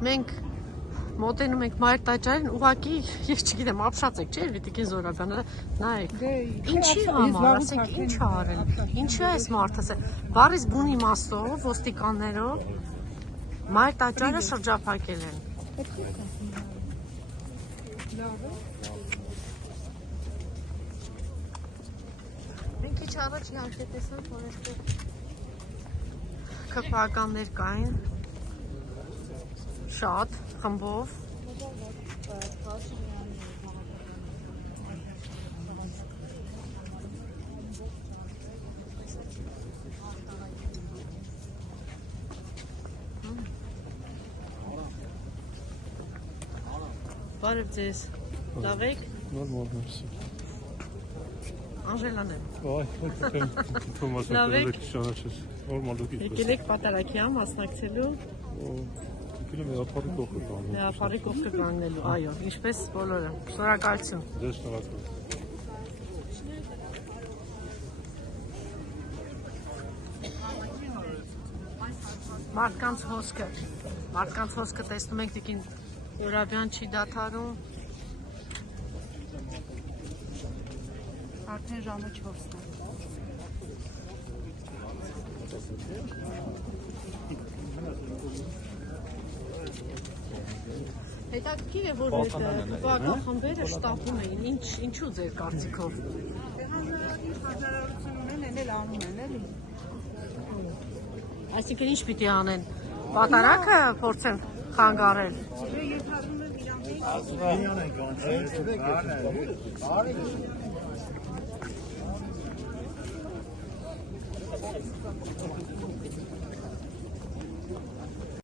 Մենք մոտենում ենք Մայր տաճարին, ուղղակի ես չգիտեմ, ապշած եք, չէ՞, Տիկին Զորաբյանը, նայեք։ Ինչի համար, ասենք, ինչ ա արել։ Ինչու է այս մարդը, բառից բուն իմաստով, ոստիկաններով Մայր տաճարը շրջափակել են։ Մենք քիչ առաջ իհարկե տեսանք, որ այստեղ քրփականներ կային, շատ խմբով։ Բարև ձեզ, լավ եք։ Նորմալ, մերսի։ Անժելան եմ։ Թոմաս Ալեքսանդրովիչ, նորմալ դուք եք։ Եկել եք Պատարագիա մասնակցելու։ Եկել եմ Եղափարի կողքը կանգնելու։ Եղափարի կողքը կանգնելու, այո, ինչպես բոլորը։ Շնորհակալություն։ Ձեզ շնորհակալ։ Մարդկանց հոսքը տեսնում եք Տիկին Զորաբյան չի դադարում։ Արդեն ժամը 4-ն է։ Հետաքրքիր է, որ քրփական խմբերը շտապում էին, ինչու ձեր կարծիքով։ Այսինքն ինչ պիտի անեն, պատարագը փորձեն խանգարել։